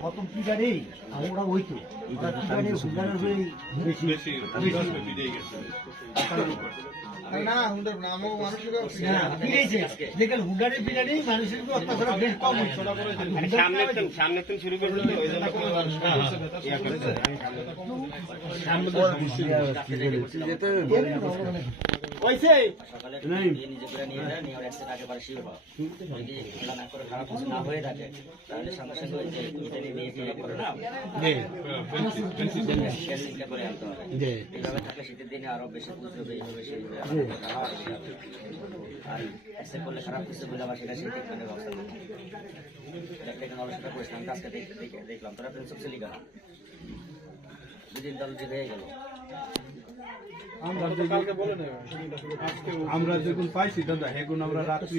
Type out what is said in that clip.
প্রথম পিটারেই আমরা হইতো পিটারে হুন্ডারের বেশি না হুন্ডার নামও মানুষের দেখেন হুন্ডারের পিটারেই মানুষের অত্যাচার বেশ কম হচ্ছে। সামনে শুরু করে ওই জন্য শীতের দিনে আরো বেশি বুঝবে আর অ্যাক্সেপ্ট করলে খারাপ কিছু বলে আবার সেটা সেই ট্রিটমেন্টের ব্যবস্থা করবো। অলসতা করেছিলাম আজকে দেখলাম তোরা প্রিন্সিপ ছিলি কেন দুদিন দল যে হয়ে গেল আমরা যেগুন পাইছি দাদা হেগুন আমরা রাত্রি